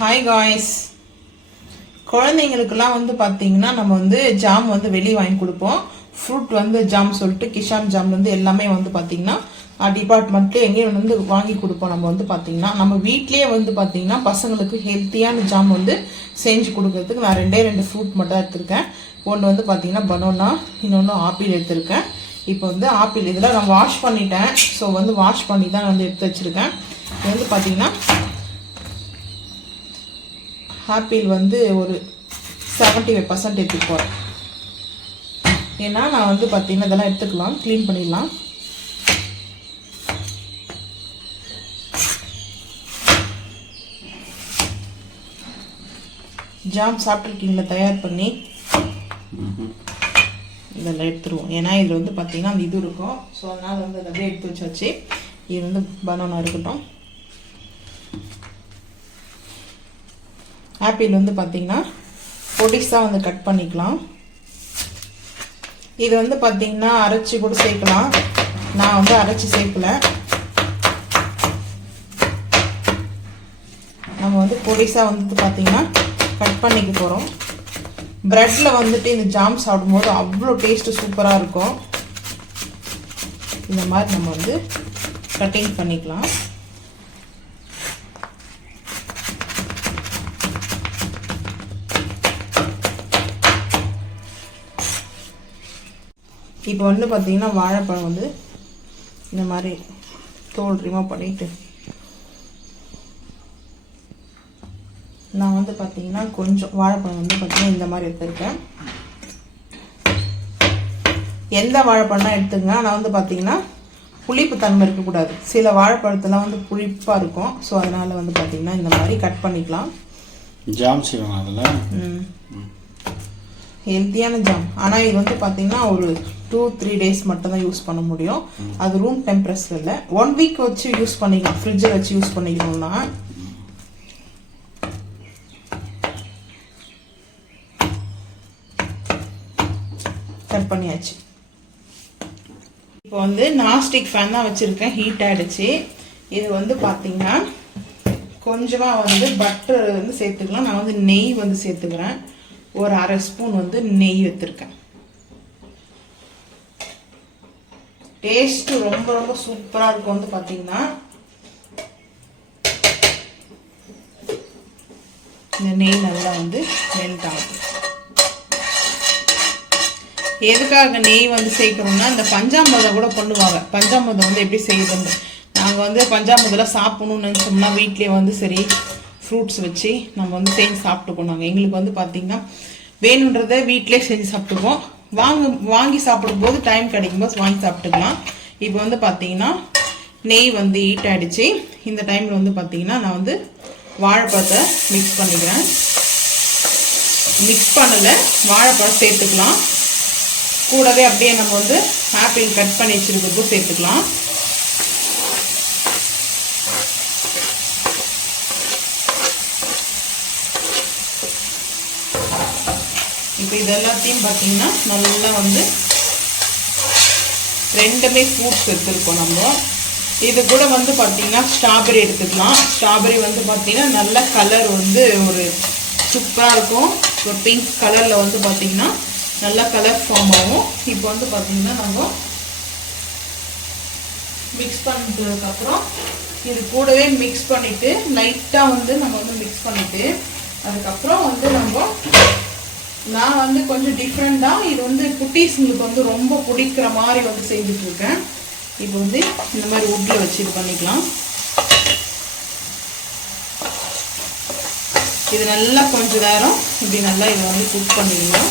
Hi guys. குழந்தைங்களுக்கெல்லாம் வந்து பார்த்தீங்கன்னா நம்ம வந்து ஜாம் வந்து வெளியே வாங்கி கொடுப்போம். ஃப்ரூட் வந்து ஜாம் சொல்லிட்டு கிஷான் ஜாம்லேருந்து எல்லாமே வந்து பார்த்தீங்கன்னா டிபார்ட்மெண்ட்லேயே எங்கேயும் வந்து வாங்கி கொடுப்போம். நம்ம வந்து பார்த்தீங்கன்னா நம்ம வீட்லேயே வந்து பார்த்தீங்கன்னா பசங்களுக்கு ஹெல்த்தியான ஜாம் வந்து செஞ்சு கொடுக்கறதுக்கு நான் ரெண்டு ஃப்ரூட் மட்டும் எடுத்திருக்கேன். ஒன்று வந்து பார்த்தீங்கன்னா பனானா, இன்னொன்று ஆப்பிள் எடுத்திருக்கேன். இப்போ வந்து ஆப்பிள் இதில் நான் வாஷ் பண்ணிட்டேன். ஸோ வந்து வாஷ் பண்ணி தான் வந்து எடுத்து வச்சுருக்கேன். இது வந்து பார்த்தீங்கன்னா ஆப்பிள் வந்து ஒரு 75% எடுத்துக்க போகிறேன். ஏன்னா நான் வந்து பார்த்தீங்கன்னா இதெல்லாம் எடுத்துக்கலாம், க்ளீன் பண்ணிடலாம். ஜாம் சாப்பிட்ருக்கீங்களா தயார் பண்ணி? இதெல்லாம் எடுத்துருவோம். ஏன்னா இதில் வந்து பார்த்தீங்கன்னா அந்த இது இருக்கும். ஸோ அதனால் வந்து அதை அப்படியே எடுத்து வச்சாச்சு. இது வந்து பனானா இருக்கட்டும். ஆப்பிள் வந்து பார்த்தீங்கன்னா பொடிஸாக வந்து கட் பண்ணிக்கலாம். இது வந்து பார்த்தீங்கன்னா அரைச்சி கூட சேர்க்கலாம். நான் வந்து அரைச்சி சேர்க்கல. நம்ம வந்து பொடிஸாக வந்து பார்த்தீங்கன்னா கட் பண்ணிக்க போகிறோம். ப்ரெட்டில் வந்துட்டு இந்த ஜாம் சாப்பிடும்போது அவ்வளோ டேஸ்ட்டு சூப்பராக இருக்கும். இந்த மாதிரி நம்ம வந்து கட்டிங் பண்ணிக்கலாம். இப்போ வந்து பார்த்தீங்கன்னா வாழைப்பழம் வந்து இந்த மாதிரி தோல் ரிமூவ் பண்ணிவிட்டு நான் வந்து பார்த்தீங்கன்னா கொஞ்சம் வாழைப்பழம் வந்து பார்த்தீங்கன்னா இந்த மாதிரி எடுத்துருக்கேன். எந்த வாழைப்பழம்னா எடுத்துங்க. ஆனால் வந்து பார்த்தீங்கன்னா புளிப்பு தன்மை இருக்கக்கூடாது. சில வாழைப்பழத்தெல்லாம் வந்து புளிப்பாக இருக்கும். ஸோ அதனால் வந்து பார்த்தீங்கன்னா இந்த மாதிரி கட் பண்ணிக்கலாம். ஜாம் செய்வாங்க அதில். ஹெல்த்தியான ஜாம். ஆனால் இது வந்து பார்த்தீங்கன்னா ஒரு 2-3 டேஸ் மட்டும் தான் யூஸ் பண்ண முடியும். அது ரூம் டெம்பரேச்சர் இல்லை. 1 வீக் வச்சு யூஸ் பண்ணிக்கலாம். ஃப்ரிட்ஜில் வச்சு யூஸ் பண்ணிக்கணும்னா கட் பண்ணியாச்சு. இப்போ வந்து நான்ஸ்டிக் ஃபேன் தான் வச்சுருக்கேன். ஹீட் ஆகிடுச்சு. இது வந்து பார்த்தீங்கன்னா கொஞ்சமாக வந்து பட்டர் வந்து சேர்த்துக்கலாம். நான் வந்து நெய் வந்து சேர்த்துக்கிறேன். ஒரு 1/2 ஸ்பூன் வந்து நெய் எடுத்துருக்கேன். டேஸ்ட்டு ரொம்ப ரொம்ப சூப்பராக இருக்கும். வந்து பார்த்தீங்கன்னா இந்த நெய் நல்லா வந்து மெல்ட் ஆகும். எதுக்காக நெய் வந்து சேர்க்கணும்னா இந்த பஞ்சாமிர்தம் கூட பண்ணுவாங்க. பஞ்சாமிர்தம் வந்து எப்படி செய்யுதுன்னு நாங்கள் வந்து பஞ்சாமிர்தெல்லாம் சாப்பிடணும்னு நினச்சோம்னா வீட்லேயே வந்து சரி ஃப்ரூட்ஸ் வச்சு நம்ம வந்து செஞ்சு சாப்பிட்டுப்போம். நாங்கள் எங்களுக்கு வந்து பார்த்தீங்கன்னா வேணுன்றதை வீட்டிலே செஞ்சு சாப்பிட்டுப்போம். வாங்கி சாப்பிடும்போது டைம் கிடைக்கும்போது வாங்கி சாப்பிட்டுக்கலாம். இப்போ வந்து பார்த்தீங்கன்னா நெய் வந்து ஹீட் ஆகிடுச்சு. இந்த டைமில் வந்து பார்த்தீங்கன்னா நான் வந்து வாழைப்பழத்தை மிக்ஸ் பண்ணிக்கிறேன். மிக்ஸ் பண்ணலை, வாழைப்பழம் சேர்த்துக்கலாம். கூடவே அப்படியே நம்ம வந்து ஆப்பிள் கட் பண்ணி வச்சுருக்கிறதும் சேர்த்துக்கலாம். இப்போ இது எல்லாத்தையும் பார்த்தீங்கன்னா நல்லா வந்து ரெண்டுமே ஃப்ரூட்ஸ் எடுத்துருக்கோம் நம்ம. இது கூட வந்து பார்த்தீங்கன்னா ஸ்ட்ராபெரி எடுத்துக்கலாம். ஸ்ட்ராபெரி வந்து பார்த்தீங்கன்னா நல்ல கலர் வந்து ஒரு சூப்பராக இருக்கும். ஒரு பிங்க் கலரில் வந்து பார்த்தீங்கன்னா நல்லா கலர் ஃபார்ம் ஆகும். இப்போ வந்து பார்த்தீங்கன்னா நம்ம மிக்ஸ் பண்ணதுக்கப்புறம் இது கூடவே மிக்ஸ் பண்ணிவிட்டு லைட்டாக வந்து நம்ம வந்து மிக்ஸ் பண்ணிவிட்டு அதுக்கப்புறம் வந்து நான் வந்து கொஞ்சம் டிஃப்ரெண்டாக இது வந்து குட்டீஸுங்களுக்கு வந்து ரொம்ப பிடிக்கிற மாதிரி வந்து செஞ்சுட்ருக்கேன். இப்போ வந்து இந்த மாதிரி உட்டில் வச்சு இது பண்ணிக்கலாம். இது நல்லா கொஞ்சம் நேரம் இப்படி நல்லா இதை வந்து குக் பண்ணிடலாம்.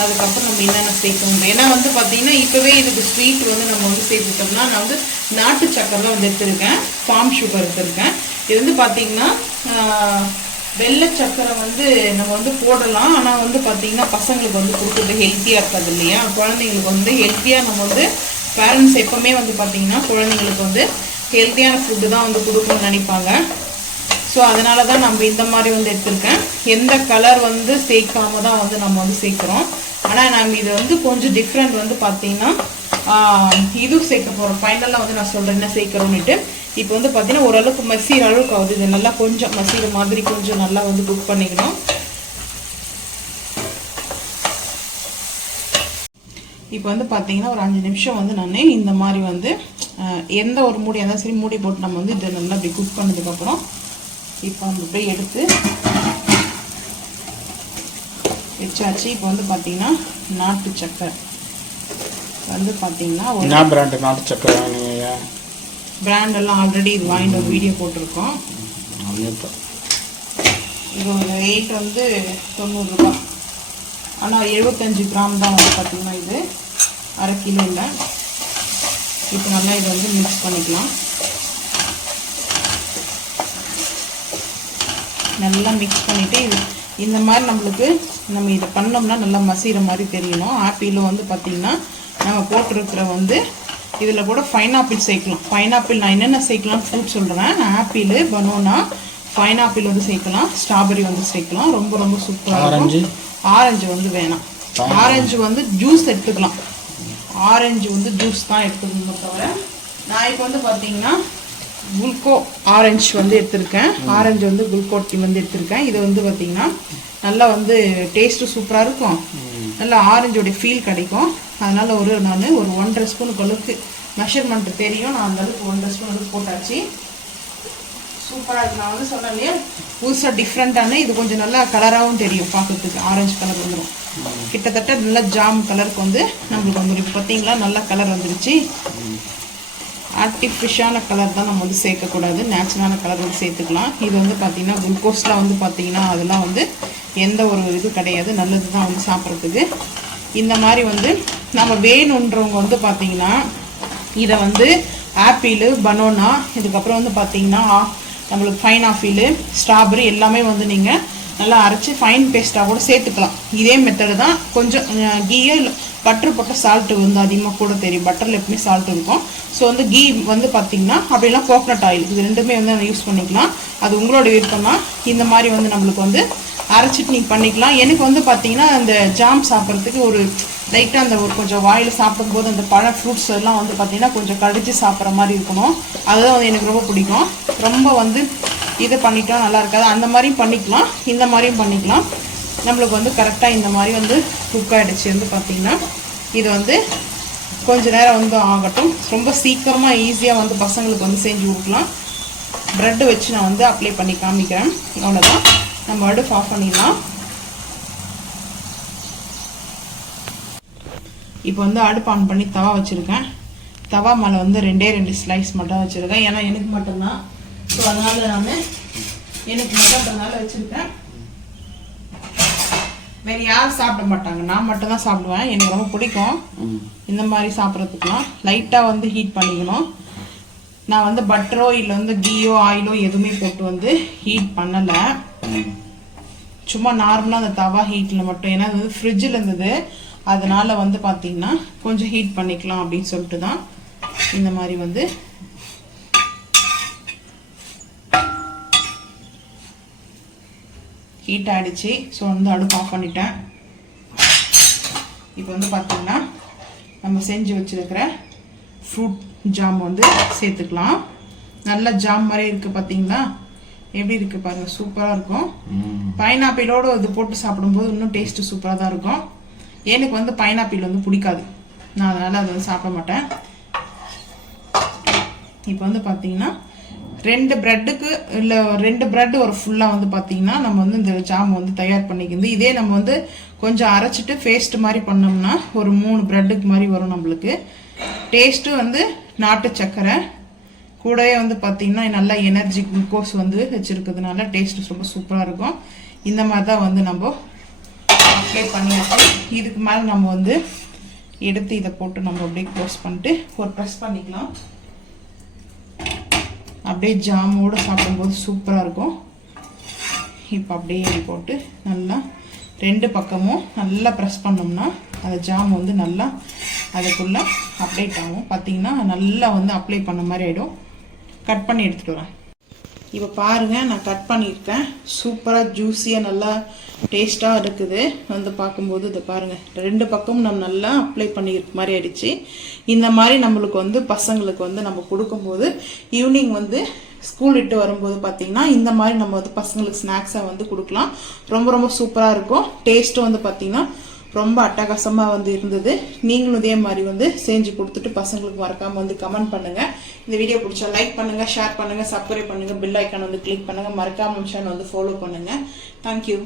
அதுக்கப்புறம் நம்ம என்னென்ன சேர்க்கணும். ஏன்னா வந்து பார்த்தீங்கன்னா இப்போவே இதுக்கு ஸ்வீட் வந்து நம்ம வந்து சேர்த்துட்டோம்னா நான் வந்து நாட்டு சக்கரை வந்து எடுத்துருக்கேன். ஃபார்ம் சுகர் எடுத்துருக்கேன். இது வந்து பார்த்தீங்கன்னா வெள்ளை சக்கரை வந்து நம்ம வந்து போடலாம். ஆனால் வந்து பார்த்தீங்கன்னா பசங்களுக்கு வந்து கொடுக்குறது ஹெல்த்தியாக இருக்காது இல்லையா? குழந்தைங்களுக்கு வந்து ஹெல்த்தியாக நம்ம வந்து பேரண்ட்ஸ் எப்போவுமே வந்து பார்த்தீங்கன்னா குழந்தைங்களுக்கு வந்து ஹெல்த்தியான ஃபுட்டு தான் வந்து கொடுக்கணும்னு நினைப்பாங்க. ஸோ அதனால தான் நம்ம இந்த மாதிரி வந்து எடுத்துருக்கேன். எந்த கலர் வந்து சேர்க்காம தான் வந்து நம்ம வந்து சேர்க்குறோம். ஆனால் நம்ம இது வந்து கொஞ்சம் டிஃப்ரெண்ட் வந்து பார்த்தீங்கன்னா இது சேர்க்க போகிறோம். ஃபைனலாக வந்து நான் சொல்கிறேன் என்ன சேர்க்குறோன்னுட்டு. இப்போ வந்து பார்த்தீங்கன்னா ஓரளவுக்கு மசிகிற அளவுக்கு ஆகுது. இது நல்லா கொஞ்சம் மசிகிற மாதிரி கொஞ்சம் நல்லா வந்து குக் பண்ணிக்கணும். இப்போ வந்து பார்த்தீங்கன்னா ஒரு 5 நிமிஷம் வந்து நான் இந்த மாதிரி வந்து எந்த ஒரு மூடி இருந்தாலும் சரி மூடி போட்டு நம்ம வந்து இதை நல்லா அப்படி குக் பண்ணதுக்கப்புறம் இப்போ நம்ம அப்படியே எடுத்து வச்சாச்சு. இப்போ வந்து பார்த்தீங்கன்னா நாட்டு சக்கரை வந்து பார்த்தீங்கன்னா என்ன பிராண்டு நாட்டு சக்கரை பிராண்டெல்லாம் ஆல்ரெடி இது வாங்கிட்டு ஒரு வீடியோ போட்டிருக்கோம். இதோட ரேட் வந்து 90 ரூபாய். ஆனால் 75 கிராம் தான் வந்து பார்த்தீங்கன்னா இது 1/2 கிலோ இல்லை. இப்போ நல்லா இதை வந்து மிக்ஸ் பண்ணிக்கலாம். நல்லா மிக்ஸ் பண்ணிவிட்டு இது இந்த மாதிரி நம்மளுக்கு நம்ம இதை பண்ணோம்னா நல்லா மசிகிற மாதிரி தெரியணும். ஆப்பிளும் வந்து பார்த்திங்கன்னா நம்ம போட்டிருக்கிற வந்து இதில் கூட பைனாப்பிள் சேர்க்கலாம். பைனாப்பிள் நான் என்னென்ன சேர்க்கலாம் ஃப்ரூட் சொல்கிறேன். ஆப்பிள், பனானா, பைனாப்பிள் வந்து சேர்க்கலாம், ஸ்ட்ராபெரி வந்து சேர்க்கலாம். ரொம்ப ரொம்ப சூப்பராக இருக்கும். ஆரஞ்சு வந்து வேணாம். ஆரஞ்சு வந்து ஜூஸ் எடுத்துக்கலாம். ஆரஞ்சு வந்து ஜூஸ் தான் எடுத்துக்கணும். தவிர நான் இப்போ வந்து பார்த்தீங்கன்னா குல்கோ ஆரஞ்சு வந்து எடுத்திருக்கேன். ஆரஞ்சு வந்து குல்கோ டீ வந்து எடுத்திருக்கேன். இது வந்து பார்த்தீங்கன்னா நல்லா வந்து டேஸ்ட்டு சூப்பராக இருக்கும். நல்லா ஆரஞ்சோடைய ஃபீல் கிடைக்கும். அதனால் நான் ஒரு 1.5 ஸ்பூனுக்கு அளவுக்கு மெஷர்மெண்ட் தெரியும். நான் அந்த அளவுக்கு 1.5 ஸ்பூன் அளவுக்கு போட்டாச்சு. சூப்பராக இருக்குது. நான் வந்து சொன்னேன் இல்லையா புதுசாக டிஃப்ரெண்ட்டான இது கொஞ்சம் நல்லா கலராகவும் தெரியும் பார்க்கறதுக்கு. ஆரஞ்சு கலர் வந்துடும். கிட்டத்தட்ட நல்லா ஜாம் கலருக்கு வந்து நம்மளுக்கு வந்துடும். இப்போ பார்த்தீங்களா நல்லா கலர் வந்துடுச்சு. ஆர்டிஃபிஷியலான கலர் தான் நம்ம வந்து சேர்க்கக்கூடாது. நேச்சுரலான கலர் வந்து சேர்த்துக்கலாம். இது வந்து பார்த்திங்கன்னா குளுக்கோஸ்லாம் வந்து பார்த்திங்கன்னா அதெல்லாம் வந்து எந்த ஒரு இது கிடையாது. நல்லது தான் வந்து சாப்பிட்றதுக்கு. இந்த மாதிரி வந்து நம்ம வேணுன்றவங்க வந்து பார்த்திங்கன்னா இதை வந்து ஆப்பிள், பனானா, இதுக்கப்புறம் வந்து பார்த்திங்கன்னா நம்மளுக்கு பைனாப்பிள், ஸ்ட்ராபெரி எல்லாமே வந்து நீங்கள் நல்லா அரைச்சி ஃபைன் பேஸ்ட்டாக கூட சேர்த்துக்கலாம். இதே மெத்தடு தான். கொஞ்சம் கீயை பட்டர் போட்ட சால்ட்டு வந்து அதிகமாக கூட தெரியும். பட்டரில் எப்பவுமே சால்ட் இருக்கும். ஸோ வந்து கீ வந்து பார்த்திங்கன்னா அப்படிலாம் கோகனட் ஆயில் இது ரெண்டுமே வந்து நம்ம யூஸ் பண்ணிக்கலாம். அது உங்களோட விருப்பம் தான். இந்த மாதிரி வந்து நம்மளுக்கு வந்து அரைச்சிட்டு நீங்கள் பண்ணிக்கலாம். எனக்கு வந்து பார்த்திங்கன்னா அந்த ஜாம் சாப்பிட்றதுக்கு ஒரு லைட்டாக அந்த ஒரு கொஞ்சம் வாயில் சாப்பிடும்போது அந்த பழ ஃப்ரூட்ஸ் எல்லாம் வந்து பார்த்திங்கன்னா கொஞ்சம் கடிச்சு சாப்பிட்ற மாதிரி இருக்கணும். அதுதான் வந்து எனக்கு ரொம்ப பிடிக்கும். ரொம்ப வந்து இதை பண்ணிட்டா நல்லா இருக்காது. அந்த மாதிரியும் பண்ணிக்கலாம், இந்த மாதிரியும் பண்ணிக்கலாம். நம்மளுக்கு வந்து கரெக்டாக இந்த மாதிரி வந்து குக் ஆகிடுச்சு. வந்து பார்த்திங்கன்னா இது வந்து கொஞ்சம் நேரம் வந்து ஆகட்டும். ரொம்ப சீக்கிரமாக ஈஸியாக வந்து பசங்களுக்கு வந்து செஞ்சு கொடுக்கலாம். ப்ரெட்டு வச்சு நான் வந்து அப்ளை பண்ணி காமிக்கிறேன். அவ்வளோதான். நம்ம அடுப்பு ஆஃப் பண்ணிடலாம். இப்போ வந்து அடுப்பு ஆன் பண்ணி தவா வச்சுருக்கேன். தவா மேலே வந்து 2 ஸ்லைஸ் மட்டும் வச்சுருக்கேன். ஏன்னா எனக்கு மட்டும்தான். ஸோ அதனால் நான் எனக்கு மட்டும்ன்றதுனால வச்சுருக்கேன். வேறு யாரும் சாப்பிட மாட்டாங்க, நான் மட்டும்தான் சாப்பிடுவேன். எனக்கு ரொம்ப பிடிக்கும் இந்த மாதிரி சாப்பிட்றதுக்குலாம். லைட்டாக வந்து ஹீட் பண்ணிக்கணும். நான் வந்து பட்டரோ இல்லை வந்து கீயோ ஆயிலோ எதுவுமே போட்டு வந்து ஹீட் பண்ணலை. சும்மா நார்மலாக அந்த தவா ஹீட்டில் மட்டும். ஏன்னா அது வந்து ஃப்ரிட்ஜில் இருந்தது. அதனால் வந்து பார்த்திங்கன்னா கொஞ்சம் ஹீட் பண்ணிக்கலாம் அப்படின்னு சொல்லிட்டு தான் இந்த மாதிரி வந்து ஹீட் ஆகிடுச்சு. ஸோ வந்து அடுப்பு ஆஃப் பண்ணிட்டேன். இப்போ வந்து பார்த்திங்கன்னா நம்ம செஞ்சு வச்சுருக்கிற ஃப்ரூட் ஜாம் வந்து சேர்த்துக்கலாம். நல்ல ஜாம் மாதிரி இருக்குது. பார்த்தீங்களா எப்படி இருக்குது பாருங்கள். சூப்பராக இருக்கும். பைனாப்பிளோடு இது போட்டு சாப்பிடும்போது இன்னும் டேஸ்ட்டு சூப்பராக தான் இருக்கும். எனக்கு வந்து பைனாப்பிள் வந்து பிடிக்காது. நான் அதனால் அதை வந்து சாப்பிட மாட்டேன். இப்போ வந்து பார்த்தீங்கன்னா 2 ப்ரெட்டுக்கு இல்லை 2 ப்ரெட் ஒரு ஃபுல்லாக வந்து பார்த்தீங்கன்னா நம்ம வந்து இந்த ஜாம் வந்து தயார் பண்ணிக்கிறது. இதே நம்ம வந்து கொஞ்சம் அரைச்சிட்டு பேஸ்ட் மாதிரி பண்ணோம்னா ஒரு 3 ப்ரெட்டுக்கு மாதிரி வரும் நம்மளுக்கு. டேஸ்ட்டு வந்து நாட்டு சக்கரை கூடவே வந்து பார்த்திங்கன்னா நல்லா எனர்ஜி குளுக்கோஸ் வந்து வச்சுருக்கிறதுனால டேஸ்ட்டு ரொம்ப சூப்பராக இருக்கும். இந்த மாதிரி தான் வந்து நம்ம அப்ளை பண்ணியாச்சு. இதுக்கு மேலே நம்ம வந்து எடுத்து இதை போட்டு நம்ம அப்படியே க்ளோஸ் பண்ணிட்டு ஒரு ப்ரெஸ் பண்ணிக்கலாம். அப்படியே ஜாமோடு சாப்பிடும்போது சூப்பராக இருக்கும். இப்போ அப்படியே போட்டு நல்லா 2 பக்கமும் நல்லா ப்ரெஸ் பண்ணோம்னா அந்த ஜாம் வந்து நல்லா அதுக்குள்ளே அப்டேட் ஆகும். பார்த்திங்கன்னா நல்லா வந்து அப்ளை பண்ண மாதிரி ஆகிடும். கட் பண்ணி எடுத்துகிட்டு வரேன். இப்போ பாருங்கள் நான் கட் பண்ணியிருக்கேன். சூப்பராக ஜூஸியாக நல்லா டேஸ்ட்டாக இருக்குது. வந்து பார்க்கும்போது இதை பாருங்கள், 2 பக்கமும் நம்ம நல்லா அப்ளை பண்ணியிருக்க மாதிரி ஆயிடுச்சு. இந்த மாதிரி நம்மளுக்கு வந்து பசங்களுக்கு வந்து நம்ம கொடுக்கும்போது ஈவினிங் வந்து ஸ்கூல் விட்டு வரும்போது பார்த்தீங்கன்னா இந்த மாதிரி நம்ம வந்து பசங்களுக்கு ஸ்நாக்ஸாக வந்து கொடுக்கலாம். ரொம்ப ரொம்ப சூப்பராக இருக்கும். டேஸ்ட்டும் வந்து பார்த்தீங்கன்னா ரொம்ப அட்டகாசமாக வந்து இருந்தது. நீங்களும் இதே மாதிரி வந்து செஞ்சு கொடுத்துட்டு பசங்களுக்கு மறக்காமல் வந்து கமெண்ட் பண்ணுங்கள். இந்த வீடியோ பிடிச்சா லைக் பண்ணுங்கள், ஷேர் பண்ணுங்கள், சப்ஸ்கிரைப் பண்ணுங்கள், பெல் ஐக்கான் வந்து கிளிக் பண்ணுங்கள், மறக்காமல் சேனல் வந்து ஃபாலோ பண்ணுங்கள். தேங்க்யூ.